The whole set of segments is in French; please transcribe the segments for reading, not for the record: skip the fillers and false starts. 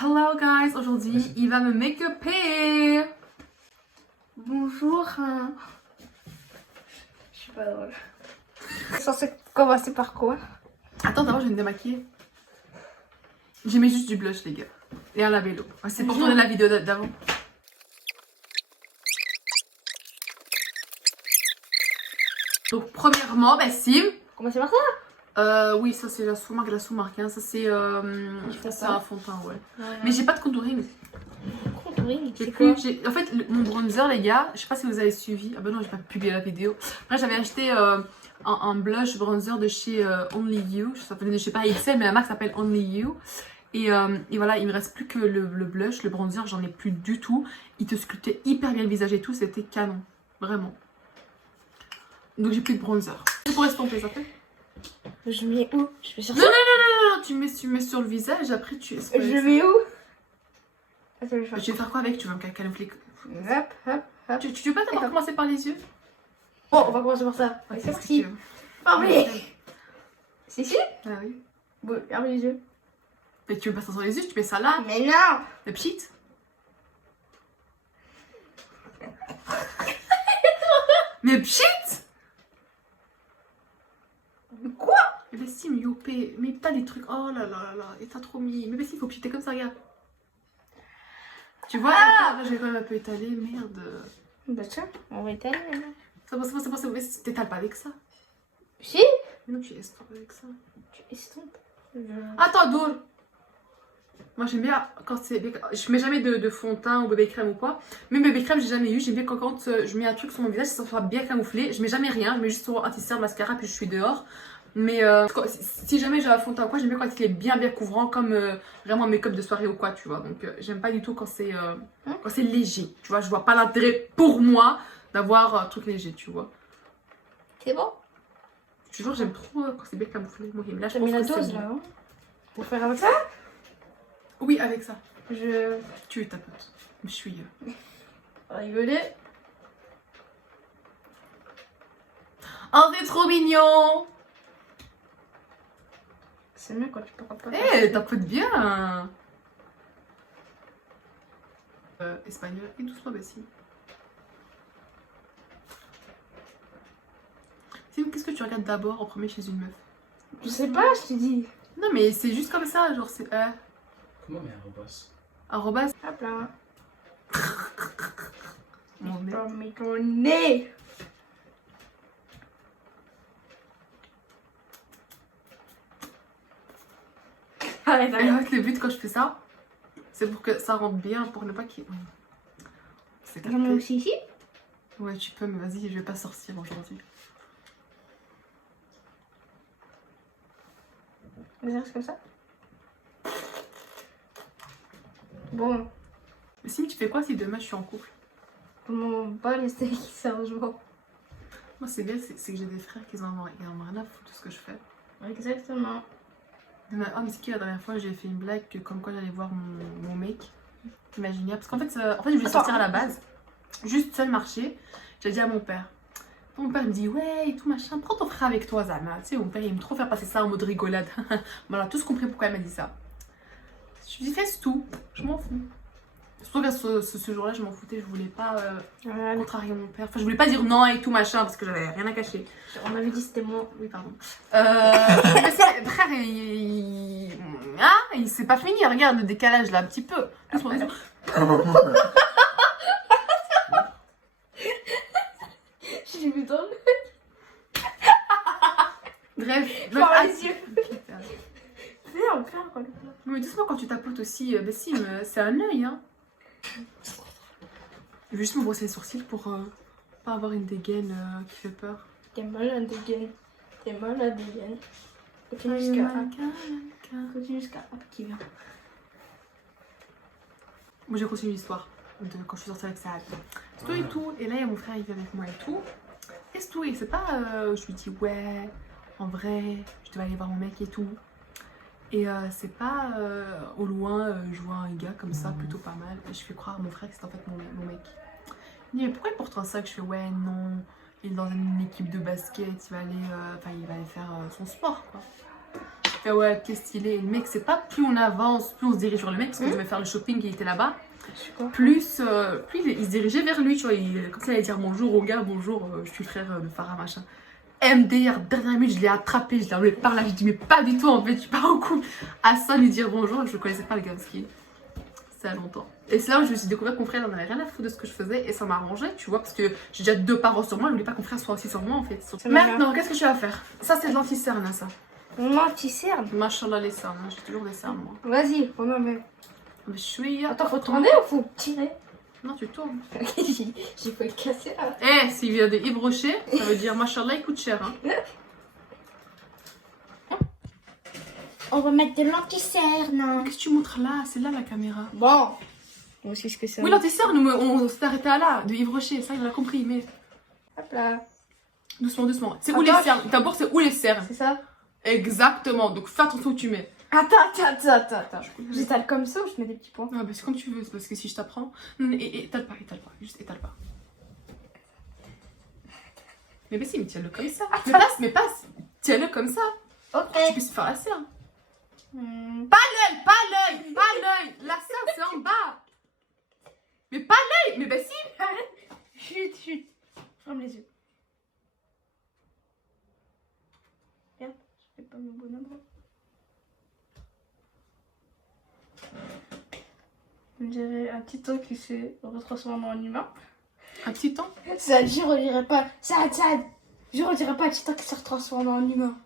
Hello guys, aujourd'hui il va me make-upper. Bonjour. Je suis pas drôle. C'est censé commencer par quoi? Attends, d'abord je vais me démaquiller. J'ai mis juste du blush les gars. Et un labello. C'est pour tourner la vidéo d'avant. Donc premièrement, Sim. Commencer par ça? Oui, ça c'est la sous-marque, hein. Ça c'est un fond de teint, ouais. Mais j'ai pas de contouring. Contouring, J'ai c'est cru, quoi? en fait, mon bronzer, les gars, je sais pas si vous avez suivi. Ah bah non, j'ai pas publié la vidéo. Après, j'avais acheté un blush bronzer de chez Only You. Ça s'appelle, je sais pas XL, mais la marque s'appelle Only You. Et voilà, il me reste plus que le blush, le bronzer, j'en ai plus du tout. Il te sculptait hyper bien le visage et tout, c'était canon. Vraiment. Donc j'ai plus de bronzer. Je pourrais estomper, ça fait. Je mets où? Je fais sur ça? Non, tu mets sur le visage, après tu estompes. Je mets où? Attends, je vais faire. Tu vas faire quoi avec? Tu vas me camoufler. Hop, hop, hop. Tu veux pas d'abord commencer par les yeux? Bon, on va commencer par ça. Ouais, C'est ce que parti. tu veux. Oh, mais. C'est ici? Ah oui. Bon, ferme les yeux. Mais tu veux pas ça sur les yeux, tu mets ça là. Mais non! Le pchit. Mais pchit. Quoi? Mais Sim, youpé. Mais t'as des trucs. Oh là là là. Et t'as trop mis. Mais Sim, faut pchiter comme ça, regarde. Tu vois, là, je vais quand même un peu étaler. Merde. Bah, tiens, on va étaler maintenant. C'est bon. Mais t'étales pas avec ça. Si? Mais non, tu estompes avec ça. Tu estompes. Attends, Dour. Moi j'aime bien quand c'est. Je mets jamais de fond de teint ou bébé crème ou quoi. Même bébé crème, j'ai jamais eu. J'aime bien quand je mets un truc sur mon visage, ça soit bien camouflé. Je mets jamais rien. Je mets juste un tisseur, mascara, puis je suis dehors. Mais si jamais j'ai un fond de teint ou quoi, j'aime bien quand il est bien couvrant, comme vraiment un make-up de soirée ou quoi, tu vois. Donc j'aime pas du tout quand c'est léger. Tu vois, je vois pas l'intérêt pour moi d'avoir un truc léger, tu vois. C'est bon? Toujours, j'aime trop quand c'est bien camouflé. Moi, là, je T'as pense mis la que c'est dose bon. là, hein? Pour faire avec ça? Oui, avec ça. Je. Tu es ta pote. Je suis. Rigoler. Oh, c'est trop mignon! C'est mieux quand tu parles pas. Eh, tapote bien! Espagnol et doucement, Bessie. Sim, qu'est-ce que tu regardes d'abord en premier chez une meuf? Je sais pas, je te dis. Non, mais c'est juste comme ça, genre c'est. Comment mais arrobas? Arrobas. Hop là. Mon nez. Oh, mais ton nez! Arrête, Et arrête. en fait, le but quand je fais ça, c'est pour que ça rentre bien, pour ne pas qu'il. C'est J'en mets capté. aussi ici? Ouais, tu peux, mais vas-y, je vais pas sortir aujourd'hui. Vas-y, reste comme ça. Bon, Mais Sim, tu fais quoi si demain je suis en couple? je m'en bats les steaks, sérieusement. Moi, c'est bien, c'est que j'ai des frères qui en ont rien à foutre de ce que je fais. Exactement. Ah, mais c'est qui la dernière fois j'ai fait une blague que comme quoi j'allais voir mon mec imaginaire parce qu'en fait, je voulais sortir à la base juste seul marcher. J'ai dit à mon père il me dit ouais et tout machin, prends ton frère avec toi Zama. Tu sais, mon père il aime trop faire passer ça en mode rigolade. Voilà, tous compris pourquoi elle m'a dit ça. Je lui dis fais tout, je m'en fous. Surtout qu'à ce jour-là je m'en foutais, je voulais pas contrarier mon père, enfin je voulais pas dire non et tout machin parce que j'avais rien à cacher. On m'avait dit c'était moi. Oui, pardon. Mais frère, il s'est pas fini. Regarde le décalage là, un petit peu. Doucement, doucement. Je l'ai vu dans le. Bref. Ferme les yeux. Ferme. Mais doucement quand tu tapotes aussi, Bessim, c'est un œil. Hein. Je vais juste me brosser les sourcils pour pas avoir une dégaine qui fait peur. T'es malade dégaine. T'es malade dégaine. Continue jusqu'à A. Continue jusqu'à A qui vient. Moi j'ai continué l'histoire de quand je suis sortie avec Saad. C'est tout et tout. Et là il y a mon frère, il vient avec moi et tout. Et c'est tout. Et c'est pas. Je lui dis ouais, en vrai, je devais aller voir mon mec et tout. Et c'est pas au loin, je vois un gars comme ça, plutôt pas mal. Et je fais croire à mon frère que c'est en fait mon mec. Il me dit mais pourquoi il porte un sac? Je fais ouais, non. Il est dans une équipe de basket, il va aller faire son sport quoi. fais ouais, qu'est-ce qu'il est. Le mec, c'est pas plus on avance, plus on se dirige vers le mec, parce que je devais faire le shopping, il était là-bas. Plus il se dirigeait vers lui, tu vois. Comme ça, il allait dire bonjour au gars, bonjour, je suis le frère de Farah, machin. MDR, dernière minute, je l'ai attrapé, je l'ai enlevé par là, je dis mais pas du tout en fait, je pars au coup à ça lui dire bonjour, je connaissais pas le gars parce qu'il c'est à longtemps. Et c'est là où je me suis découvert que mon frère n'en avait rien à foutre de ce que je faisais et ça m'a arrangé, tu vois, parce que j'ai déjà 2 parents sur moi, je voulais pas que mon frère soit aussi sur moi en fait. Maintenant, qu'est-ce que tu vas faire? Ça c'est de l'anti-cerne, hein, ça. L'anti-cerne. Machallah les cernes, hein, j'ai toujours des cernes moi. Vas-y, on en met. Mais je suis... Attends, faut tourner ou faut tirer? Non, tu tournes. J'ai failli casser là. Eh, s'il vient de Yves Rocher, ça veut dire machallah il coûte cher, hein. On va mettre de l'anti-cerne. Qu'est-ce que tu montres là? C'est là la caméra. Bon. Moi aussi, ce que ça. Oui, l'anti-cerne, on s'est arrêté à là, de Yves Rocher, ça il a compris, mais... Hop là. Doucement, doucement. C'est où les cernes? D'abord, c'est où les cernes? C'est ça? Exactement, donc fais attention où tu mets. Attends. J'étale comme ça ou je mets des petits points? Ah bah c'est comme tu veux, c'est parce que si je t'apprends... Non, étale pas, juste étale pas. Mais si, mais tiens-le comme ça. Mais passe, tiens-le comme ça. Ok. Tu peux se faire la cerne. Pas l'œil. La cerne, c'est en bas. Mais pas l'œil, mais bah si. Chut. Ferme les yeux. Merde, je fais pas mon bon endroit. On dirait un petit temps qui se retransforme en humain. Un petit temps. Ça, je redirais pas. Ça. Je redirais pas un petit temps qui se retransforme en humain.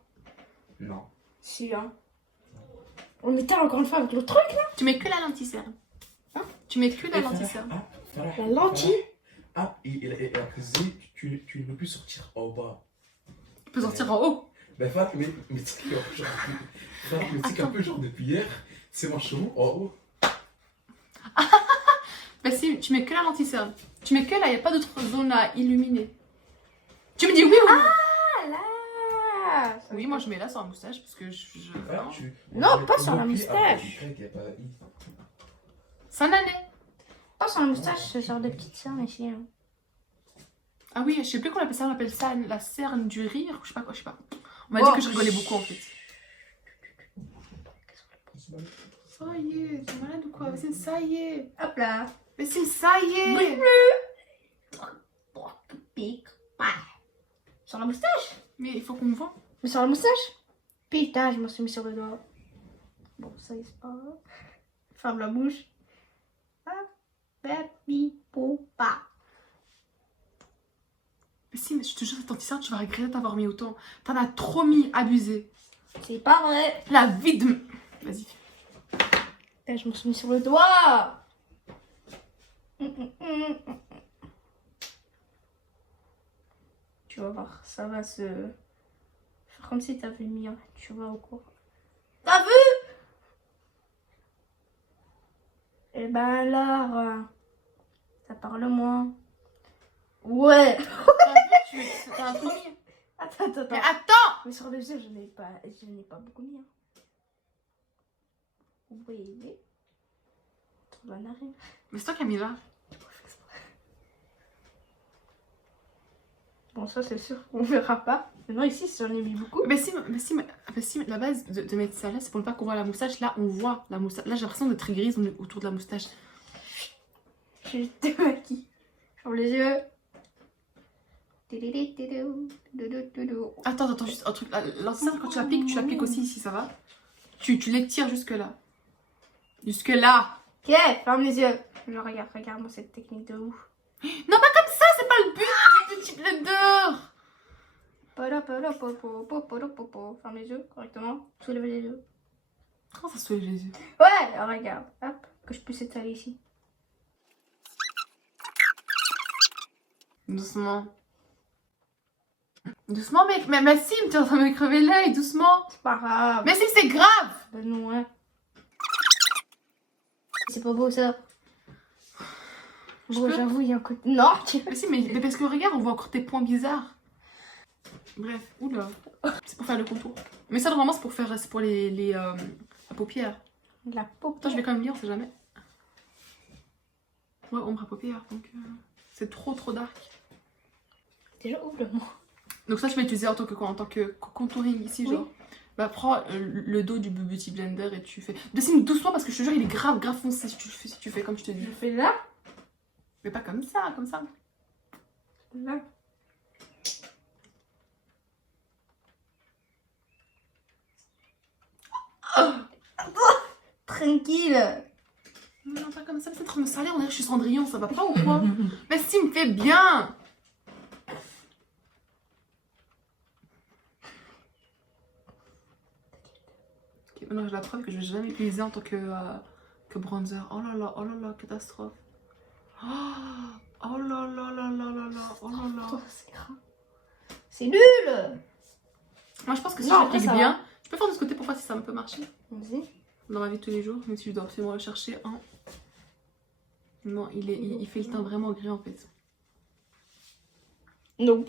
Non. Si, hein. On était encore une fois avec le truc là. Tu mets que la lentille-cerne. Hein? Tu mets que la lentille-cerne. La lentille. Ah, et après, tu ne peux plus sortir en bas. Tu peux sortir en haut. Mais tu sais qu'un peu genre depuis hier, c'est mon cheveu en haut. Bah si, tu mets que la lentille-cerne. Tu mets que là, il n'y a pas d'autre zone à illuminer. Tu me dis oui ou non? Ah là. Oui, moi je mets là sur la moustache parce que Ah, Non, pas sur la moustache. C'est un année. Pas sur la moustache, ce genre de petite cerne ici. Hein. Ah oui, je sais plus qu'on appelle ça, on appelle ça la cerne du rire, je sais pas quoi, je sais pas. On m'a dit que je rigolais beaucoup en fait. Ça y est, t'es malade ou quoi? Vas-y, ça y est. Hop là. Mais c'est ça y est. Brûle plus. Pique. Sur la moustache. Mais il faut qu'on me voit. Mais sur la moustache. Putain, je me suis mis sur le doigt. Bon, ça y est, c'est pas grave. Ferme la bouche. Baby poupa. Mais si, mais je te jure, cette anti-cerne, tu vas regretter d'avoir mis autant. T'en as trop mis, abusé. C'est pas vrai. La vie de... Vas-y. Putain, je me suis mis sur le doigt. Tu vas voir, ça va se faire comme si t'avais mis, hein. Tu vois au cours. T'as vu? Eh ben alors, ça parle moins. Ouais. T'as trop mis. Attends. Mais attends. Mais sur les yeux, je n'ai pas beaucoup mis. Hein. Oui. Trop la narine. Mais c'est toi qui as mis là. Bon, ça c'est sûr, on verra pas. Maintenant ici, j'en ai mis beaucoup. Mais si, la base de mettre ça là, c'est pour ne pas qu'on voit la moustache. Là, on voit la moustache. Là, j'ai l'impression d'être grise autour de la moustache. Je te maquille. Ferme les yeux. Attends, juste un truc. L'anti-cerne, quand tu l'appliques aussi ici, ça va? Tu l'étires jusque là. Jusque là. Ok, ferme les yeux. Je regarde-moi cette technique de ouf. Non, pas comme ça, c'est pas le but du type leader. Ferme les yeux correctement. Soulève les yeux. Comment ça se soulève les yeux? Ouais, regarde. Hop, que je puisse étaler ici. Doucement. Doucement, mec. Mais Sim, tu es en train de me crever l'œil, doucement. C'est pas grave. Mais Sim, c'est grave. Ben non, hein. C'est pas beau ça. Bon, j'avoue, il y a un côté. Non, Mais si, mais parce que regarde, on voit encore tes points bizarres. Bref, oula. C'est pour faire le contour. Mais ça, normalement, c'est pour la paupière. La peau. Attends, je vais quand même lire, on sait jamais. Ouais, ombre à paupière, donc c'est trop dark. Déjà, ouvre le mot. Donc ça, je vais l'utiliser en tant que contouring ici, genre. Bah, prends le dos du Beauty Blender et tu fais. Dessine doucement parce que je te jure, il est grave, grave foncé si tu fais comme je te dis. Je fais là. Mais pas comme ça, comme ça. Là. Tranquille. Non, pas comme ça, c'est trop me saler, on dirait que je suis Cendrillon, ça va pas ou quoi? Mais si, me fait bien! Ok, maintenant j'ai la preuve que je vais jamais utiliser en tant que bronzer. Oh là là, catastrophe. Oh là là là là là là, oh là là. Oh, c'est grave. C'est nul. Moi je pense que si Non, je après, l'applique ça bien, je peux faire de ce côté pour voir si ça peut marcher Vas-y. dans ma vie de tous les jours, même si je dois absolument rechercher un. Non, il fait le teint vraiment gris en fait. Non.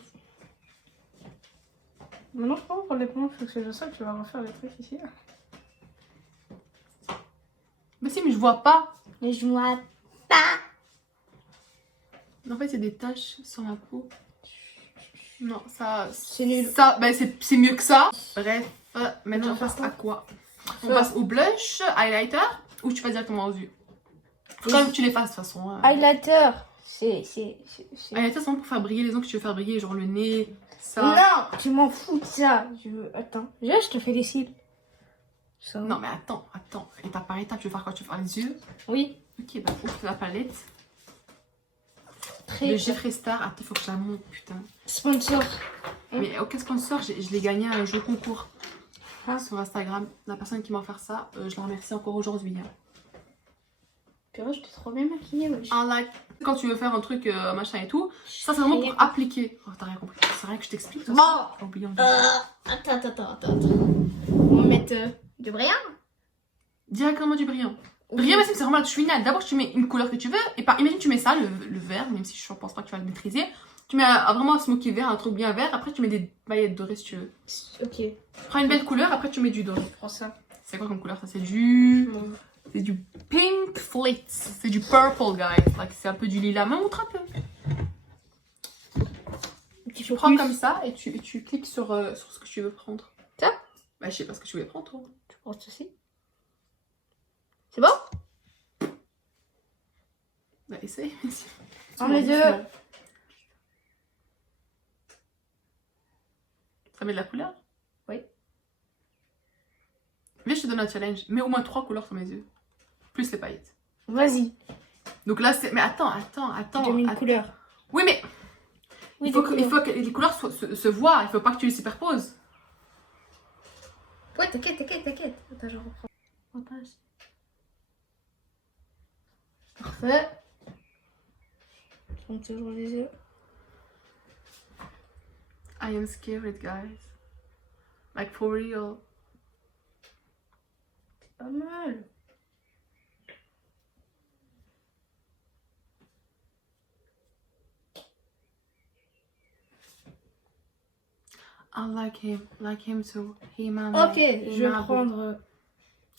Maintenant, je peux pas pour les points parce que je sais que tu vas refaire les trucs ici. Mais si, mais je vois pas. Mais je vois pas. En fait, il y a des taches sur ma peau. Non, ça. C'est nul. Ça, bah, c'est mieux que ça. Bref, maintenant on Tu vas passe faire à quoi? On passe au blush, highlighter, ou tu vas directement aux yeux? Faut quand même que tu les fasses de toute façon. Highlighter. C'est. Highlighter, c'est vraiment pour faire briller les ongles que tu veux faire briller, genre le nez, ça. Non, tu m'en fous de ça. Je veux. Attends. Déjà, je te fais les cils. Ça. Non, mais attends. Étape par étape, tu veux faire quoi? Tu veux faire les yeux? Oui. Ok, bah ouvre la palette. Très. Le Jeffree Star. Attends, il faut que je la monte, putain. Sponsor. Mais aucun sponsor, je l'ai gagné à un jeu concours Ah. sur Instagram. La personne qui m'a offert ça, je la remercie encore aujourd'hui. Hein. Purée, je t'ai trop bien maquillée, wesh. Like. Quand tu veux faire un truc machin et tout, ça c'est vraiment pour appliquer. Oh, t'as rien compris. C'est rien que je t'explique. Bon. J'ai oublié en Attends. On va mettre du brillant. Directement du brillant. Brillant, mais c'est vraiment la touche finale. D'abord, tu mets une couleur que tu veux. Et imagine, tu mets ça, le vert, même si je pense pas que tu vas le maîtriser. Tu mets vraiment un smoky vert, un truc bien vert. Après, tu mets des paillettes dorées si tu veux. Ok. Prends une belle couleur, après, tu mets du doré. Prends ça. C'est quoi comme couleur? Ça, c'est du. C'est du pink flit. C'est du purple, guys. Like, c'est un peu du lilas. Mais montre un peu. Tu prends comme ça et tu cliques sur ce que tu veux prendre. Ça? Bah, je sais pas ce que tu veux prendre, toi. Tu prends ceci. C'est bon? Bah, essaye. On les deux. Ça met de la couleur? Oui. Viens, je te donne un challenge. Mets au moins 3 couleurs sur mes yeux. Plus les paillettes. Vas-y. Donc là, c'est. Mais attends. J'ai mis une couleur. Oui, mais. Oui, il faut que les couleurs se voient. Il faut pas que tu les superposes. Ouais, t'inquiète. Attends, je reprends. On passe. Parfait. Je prends toujours les yeux. I am scared, guys. Like for real. C'est pas mal. I like him too. He man. Ok, je vais prendre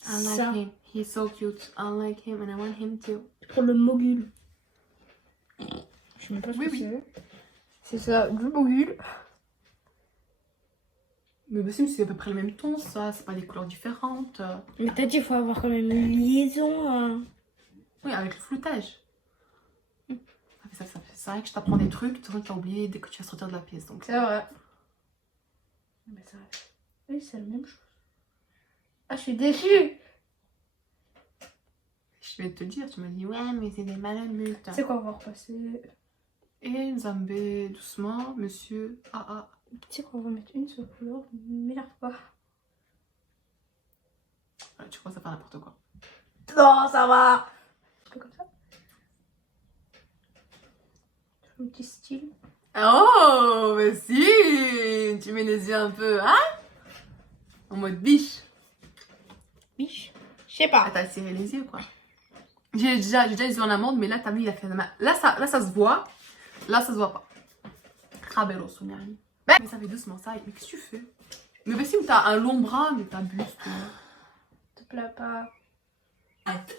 I like ça. him. He's so cute. I like him and I want him too. Je prends le mogul. Je sais même pas ce Oui, que oui. c'est. C'est ça, du mogul. Mais bah, c'est à peu près le même ton, ça. C'est pas des couleurs différentes. Mais t'as dit qu'il faut avoir quand même une liaison. Hein. Oui, avec le floutage. C'est vrai que je t'apprends des trucs, tu as oublié dès que tu vas sortir de la pièce. Donc. C'est vrai. Mais ça va. Oui, c'est la même chose. Ah, je suis déçue. Je vais te le dire, tu m'as dit, ouais, mais c'est des malamutes. C'est quoi, on va repasser. Et Zambé, doucement, monsieur. Ah. Tu sais qu'on va mettre une seule couleur, m'énerve pas. Ouais, tu commences à faire n'importe quoi. Non, ça va. Je fais comme ça. Je fais un petit style. Oh, mais si. Tu mets les yeux un peu, hein? En mode biche. Biche. Je sais pas. Ah, t'as serré les yeux, quoi. J'ai déjà les yeux en amande, mais là, t'as vu, il a fait la main. Là, ça se voit. Là, ça se voit pas. Rabello, Somiari. Mais ça fait doucement, ça. Mais qu'est-ce que tu fais? Mais Bessim, t'as un long bras, mais t'as buste. Te plaît pas. Attends.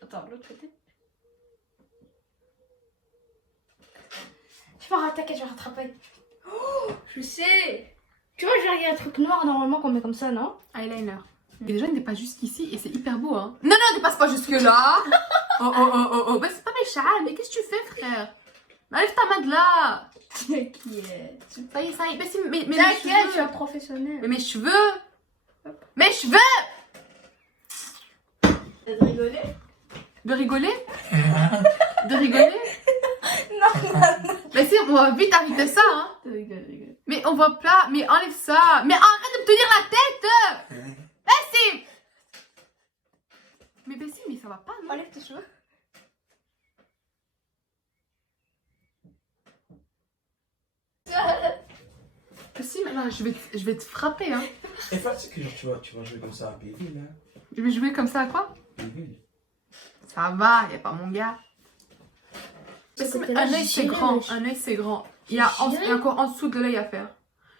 Attends, l'autre côté. Je m'arrête, t'inquiète, je vais rattraper. Oh, je sais. là, il y a un truc noir normalement qu'on met comme ça, non? Eyeliner. Et déjà, il n'est pas jusqu'ici et c'est hyper beau, hein. Non, non, ne passe pas jusque-là. Oh, oh, oh, oh, oh. Bah, c'est pas méchant, mais qu'est-ce que tu fais, frère? Enlève ta main de là. T'inquiète. Ça y est, ça y est. Mais, mais mes T'inquiète, cheveux. je suis un professionnel. Mais mes cheveux. Mes cheveux. T'as rigolé? De rigoler? De rigoler? Non, non. Mais si, on va vite arrêter ça, hein. T'as rigolé. Mais on va pas. Mais enlève ça. Mais arrête de me tenir la tête. Bessie. Mais Bessie, mais ça va pas, non? Enlève tes cheveux. Bessie, maintenant, je vais te frapper, hein. Et fait, c'est que genre, tu vas jouer comme ça à Béville, hein. Je vais jouer comme ça à quoi? Béville. Ça va, y a pas mon gars. Ce Bessie, côté-là, un œil c'est j'irai, grand, wesh. un œil c'est grand. Il y a J'irai. encore en dessous de l'œil à faire.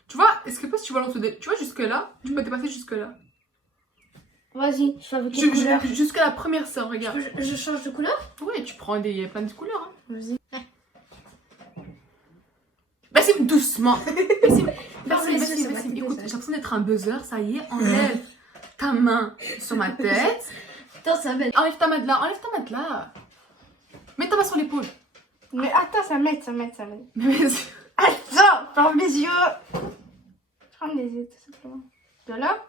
Tu vois, est-ce que pas si tu vois en dessous de... Tu vois jusque là, tu peux dépasser jusque là. Vas-y, je fais avec quelle couleur? Jusqu'à la première sœur, regarde. Je change de couleur? Ouais, tu prends plein de couleurs. Hein. Vas-y. Bessie, doucement. Bessie, les yeux, ça va Bessie, t'aider, écoute, ça. j'ai l'impression d'être un buzzer, ça y est, enlève ta main sur ma tête. Attends, ça m'aide. Enlève ta main de là, enlève ta main de là. Mets ta main sur l'épaule. Mais attends, ça m'aide. Mais vas-y. Attends, ferme les yeux. Ferme les yeux, tout simplement. De là?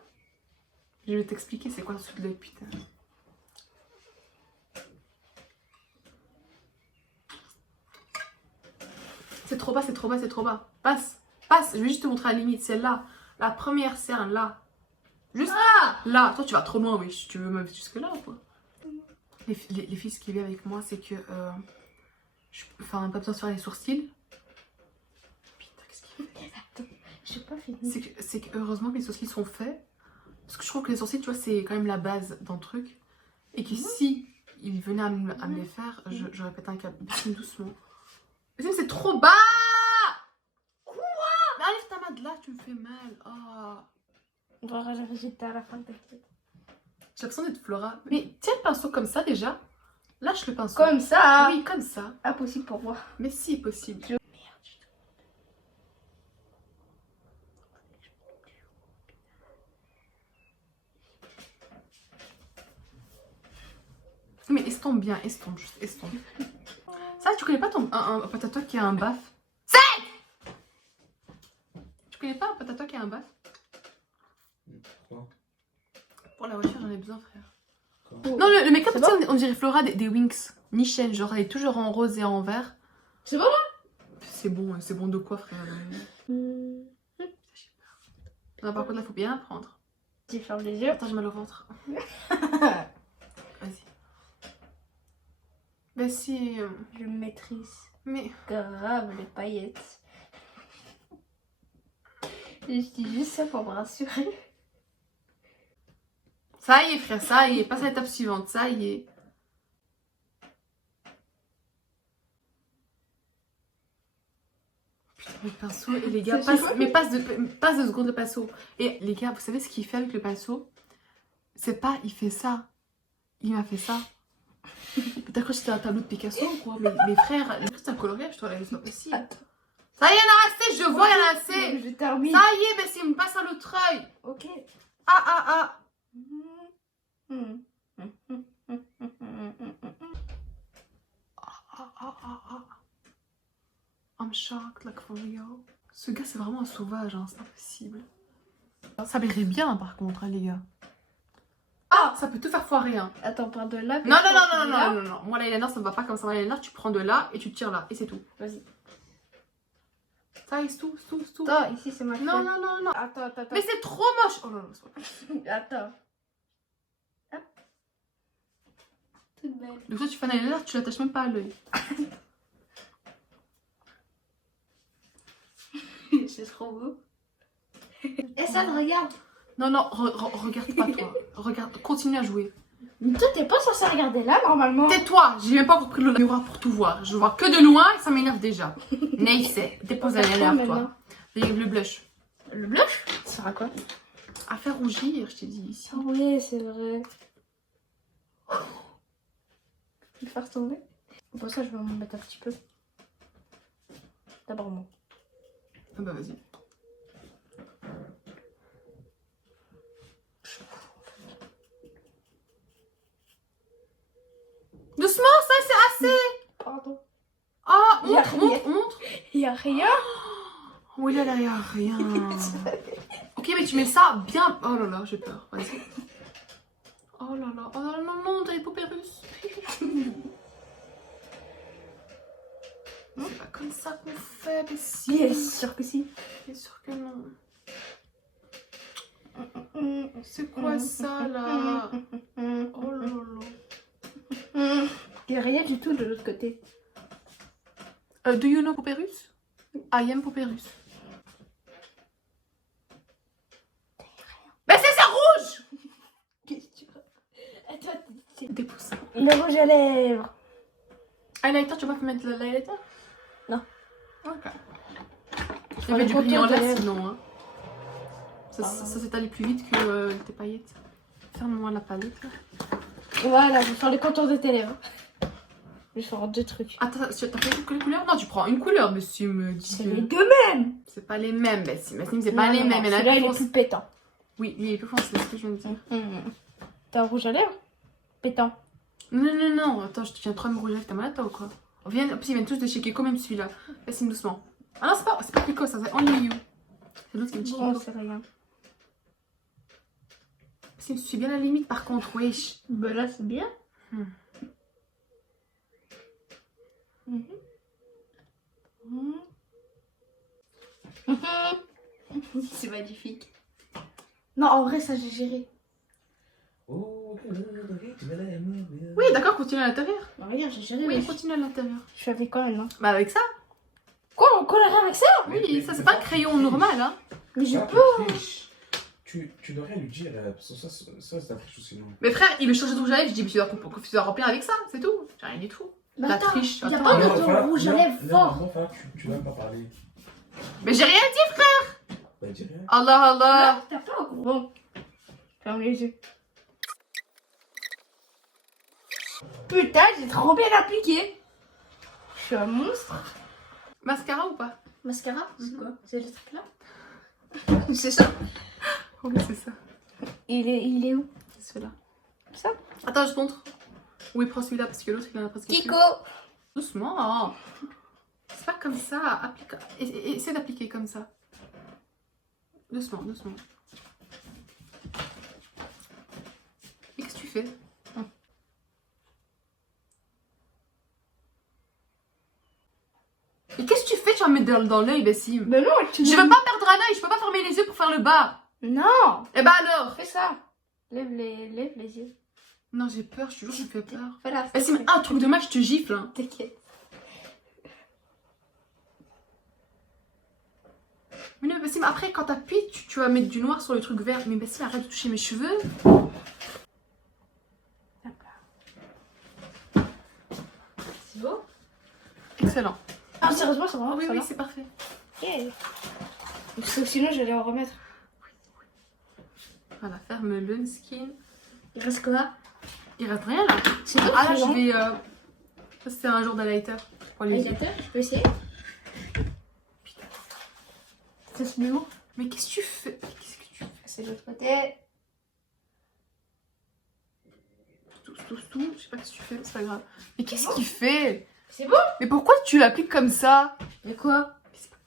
Je vais t'expliquer c'est quoi le dessous de l'œil, putain. C'est trop bas, c'est trop bas, c'est trop bas. Passe, passe, je vais juste te montrer la limite, c'est là. La première cerne, là. Juste là. Toi, tu vas trop loin, oui. Tu veux me jusque là ou quoi? Les filles, ce qui vient avec moi, c'est que... Enfin, pas besoin de faire les sourcils. Putain, qu'est-ce qu'il fait? Attends, j'ai pas fini. C'est que heureusement que les sourcils sont faits. Parce que je trouve que les sourcils, tu vois, c'est quand même la base d'un truc. Et que si il venait à me les faire, j'aurais pété un câble. Bessie, doucement. Bessie, c'est trop bas! Quoi? Mais enlève ta main de là, tu me fais mal. Oh. On va rajouter à la fin, t'inquiète. J'ai l'impression d'être Flora. Mais tiens le pinceau comme ça déjà. Lâche le pinceau. Comme ça? Oui, comme ça. Impossible pour moi. Mais si, possible. Mais estompe bien, estompe, juste estompe. Ça, tu connais pas un pote à toi qui a un baf? Tu connais pas un pote à toi qui a un baf? Quoi? Pour la voiture, j'en ai besoin, frère. Quoi? Non, le make-up, C'est tu sais, on dirait Flora des Winx. Nichen, genre elle est toujours en rose et en vert. C'est bon là? C'est bon de quoi, frère? Non, par contre, là, faut bien apprendre. Tu fermes les yeux. Attends, j'ai mal au ventre. Vas-y. Bah si... Je maîtrise Mais... grave les paillettes. Et je dis juste ça pour me rassurer. Ça y est, frère, ça y est. Passe à l'étape suivante, ça y est. Putain, le pinceau, et les gars, passe de secondes le pinceau. Et les gars, vous savez ce qu'il fait avec le pinceau? C'est pas, il fait ça. Il m'a fait ça. T'as cru que c'était un tableau de Picasso ou quoi? Mais frère, c'est un coloriage, toi, là, c'est pas possible. Attends. Ça y est, il y en a assez, je vois, il y en a assez. Je termine. Ça y est, mais s'il me passe à l'autre œil. Ok. Ah. I'm shocked, like for real. Ce gars, c'est vraiment un sauvage, hein, c'est pas possible. Ça m'irait bien, par contre, hein, les gars. Ah, ça peut te faire foirer, hein. Attends, par de là. Non. Moi, l'eyeliner, ça me va pas comme ça. L'eyeliner, tu prends de là et tu tires là, et c'est tout. Vas-y. Ça, c'est tout. Attends, ici c'est ma feuille. Non. Attends. Mais c'est trop moche. Oh là là, c'est pas possible. Attends. Hop. Toute belle. Donc, toi, tu fais un eyeliner, tu l'attaches même pas à l'œil. C'est trop beau. Et ça, regarde. Non, regarde pas, toi. Regarde, continue à jouer. Mais toi, t'es pas censé regarder là, normalement. Tais-toi, j'ai même pas encore pris le miroir pour tout voir. Je vois que de loin et ça m'énerve déjà. Nice, dépose la l'énerve, toi. Le blush. Le blush? Ça sert à quoi? À faire rougir, je t'ai dit ici. Ah oui, c'est vrai. Je vais faire tomber. Pour ça, je vais m'en mettre un petit peu. D'abord moi. Ah bah vas-y. a rien. Oui, là, il y a rien. Ok, mais tu mets ça bien. Oh là là, j'ai peur. Vas-y. Oh là là. Oh là, non, non, t'as les poupées russes. C'est pas comme ça qu'on fait, mais si. Bien sûr que si. Bien sûr que non. C'est quoi ça là? Oh là là. Il n'y a rien du tout de l'autre côté. Do you know poupée russe? I am poupée russe. Mais c'est ça rouge! Qu'est-ce que tu veux? Attends, Des poussins. le rouge à lèvres. Highlighter, tu vas pas mettre l'highlighter? Non. Ok. Je Il y avait du contour brillant de là lèvres. sinon. Hein. Ça s'est allé plus vite que tes paillettes. Ferme-moi la palette là. Voilà, je vais faire les contours de tes lèvres. Je vais faire 2 trucs. Attends, t'as fait toutes les couleurs? Non, tu prends une couleur, mais si me dis C'est que- les deux mêmes. C'est pas les mêmes, Bessim, c'est pas les mêmes. Il y en a Celui-là, qui il est font- plus pétant. Oui, il est plus foncé, c'est ce que je viens de dire. T'as un rouge à lèvres? Pétant. Non, non, non, attends, je te tiens 3 rouges avec ta malade ou quoi? En plus, ils viennent tous de chez Keko, même celui-là. Bessim, doucement. Ah non, c'est pas Keko, ça, c'est Only You. C'est l'autre qui me dit Bon, Keko. c'est rien. Bessim, je suis bien à la limite par contre, wesh. Bah là, c'est bien. C'est magnifique. Non, en vrai, ça, j'ai géré. Oui, d'accord, continue à l'intérieur. Bah, regarde, j'ai géré. Oui, continue à l'intérieur. Je suis avec quand même, hein. Bah, avec ça? Quoi, on colorait avec ça? Oui, ça, c'est pas un crayon normal, hein. Mais j'ai Ça, peur. tu dois rien lui dire, ça c'est un triche aussi, non? Mais frère, il veut changer de rouge à lèvres, je dis, mais tu dois remplir avec ça, c'est tout. J'ai rien du tout. Bah, La attends, triche, y a attends. pas Non, de enfin, rouge à non, lèvres non, fort. non, enfin, tu vas pas parler. Mais j'ai rien dit. Bah, dis rien. Allah, Allah. Ah, t'as pas gros. Bon, ferme les yeux. Putain, j'ai trop bien appliqué. Je suis un monstre. Mascara ou pas? Mascara, c'est quoi? C'est le truc là? C'est ça. Oui, c'est ça. Il est où? C'est celui-là. Ça? Attends, je te montre. Oui, prends celui-là parce que l'autre il en a presque plus. Kiko. Doucement. C'est pas comme ça. Applique. Essaie d'appliquer comme ça. Doucement, doucement. Et qu'est-ce que tu fais? Et qu'est-ce que tu fais? Tu vas me mettre dans l'œil, Bessim. Mais non, tu Je veux pas perdre un œil, je peux pas fermer les yeux pour faire le bas. Non. Eh ben alors. Fais ça. Lève les yeux. Non, j'ai peur, je te jure, je me fais peur. Voilà. Bessim, un truc de mal, je te gifle. Hein. T'inquiète. Mais non, Bessim, après, quand t'appuies, tu vas mettre du noir sur le truc vert. Mais Bessim, arrête de toucher mes cheveux. C'est beau? Excellent. Ah, sérieusement, c'est vraiment Oui, ça oui, va. c'est parfait. Yeah. Parce que sinon, j'allais en remettre. Voilà, ferme le skin. Il reste quoi? Il reste rien là. C'est Ah là, je vais. Ça, c'était un jour d'highlighter. Pour les yeux. Je peux essayer? Ça se met où? Mais qu'est-ce que tu fais? Qu'est-ce que tu fais? C'est de l'autre côté. Tout. Je sais pas ce que tu fais, c'est pas grave. Mais qu'est-ce qu'il fait? C'est beau? Mais pourquoi tu l'appliques comme ça? Mais quoi? Mais c'est pas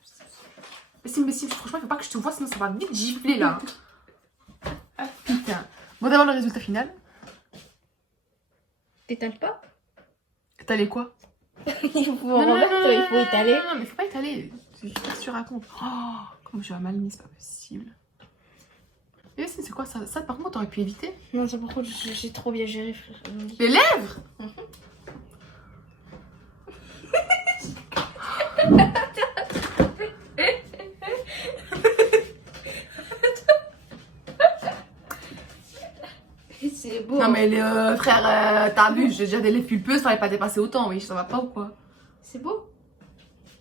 possible. Mais si, franchement, il faut pas que je te vois, sinon ça va vite gifler là. Ah putain. Bon, d'abord le résultat final. T'étales pas? T'allais quoi? Il faut remettre, il faut étaler. Non, mais faut pas étaler. Je sais pas ce que tu racontes. Oh, comment je vais mal mis, c'est pas possible. Et c'est quoi ça? Ça, par contre, t'aurais pu éviter. Non, ça par contre, j'ai trop bien géré, frère. Les lèvres. C'est beau. Non mais frère, t'abuses, j'ai déjà des lèvres pulpeuses, fallait pas dépasser autant, oui, ça va pas ou quoi? C'est beau.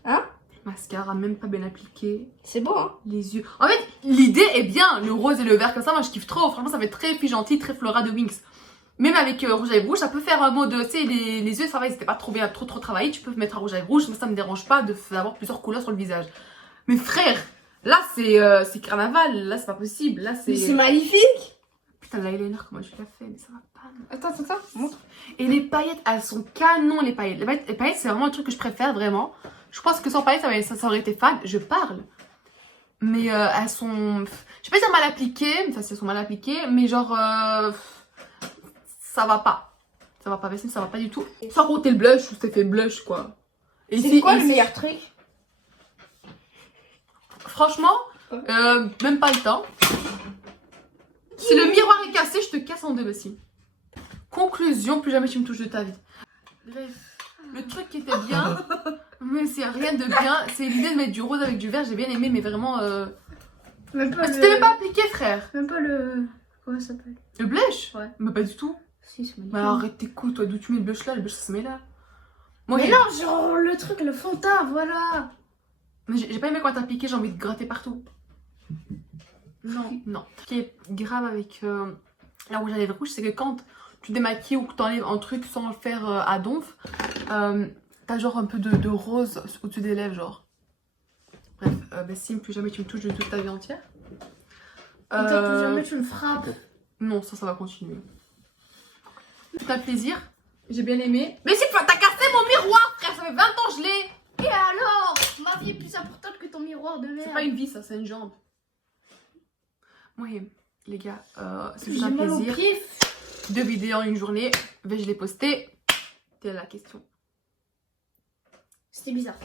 Hein? Mascara même pas bien appliqué, C'est beau, hein? les yeux. En fait, l'idée est bien, le rose et le vert comme ça, moi je kiffe trop, franchement ça fait très fille gentil, très Flora de Wings. Même avec rouge à lèvres rouge, ça peut faire un mode, tu sais, les yeux ça va, ils étaient pas trop bien, trop travaillés, tu peux mettre un rouge à lèvres rouge, mais ça me dérange pas d'avoir plusieurs couleurs sur le visage. Mais frère, là c'est carnaval, là c'est pas possible, là c'est... Mais c'est magnifique! Putain, l'eyeliner, comment tu l'as fait? Mais ça va pas. Non. Attends, montre. Et les paillettes, elles sont canon, les paillettes. Les paillettes, c'est vraiment le truc que je préfère, vraiment. Je pense que sans parler, ça aurait été fade. Je parle. Mais elles sont... Je vais pas dire mal appliquées. Enfin, si elles sont mal appliquées. Mais genre... ça va pas. Ça va pas, Vessim, ça va pas du tout. Sans compter le blush, ou c'est fait blush, quoi. Et C'est quoi le meilleur truc? Franchement, même pas le temps. Si le miroir est cassé, je te casse en deux, Vessim. Conclusion, plus jamais tu me touches de ta vie. Bref, le truc qui était bien, mais c'est rien de bien, c'est l'idée de mettre du rose avec du vert, j'ai bien aimé, mais vraiment... Même pas Tu t'es même pas appliqué, frère. Même pas le... Comment ça s'appelle? Le blush? Ouais. Mais pas du tout. Si, c'est magnifique. Mais arrête tes couilles, toi, d'où tu mets le blush là? Le blush, ça se met là. Moi, Mais non, genre le truc, le fond de teint, voilà. Mais j'ai pas aimé quand t'as appliqué, j'ai envie de gratter partout. Non, non. Ce qui est grave avec la rouge à lèvres rouge, c'est que quand tu démaquilles ou que t'enlèves un truc sans le faire à donf, t'as genre un peu de rose au-dessus des lèvres, genre. Bref, Vessim, plus jamais tu me touches de toute ta vie entière. Et toi, plus jamais tu me frappes. Non, ça va continuer. Tout un plaisir, j'ai bien aimé. Mais si, t'as cassé mon miroir, frère, ça fait 20 ans je l'ai. Et alors? Ma vie est plus importante que ton miroir de merde. C'est pas une vie, ça, c'est une jambe. Oui, les gars, c'est J'ai un mal au plaisir. pied. 2 vidéos en une journée, vais-je les poster? C'est la question. C'était bizarre.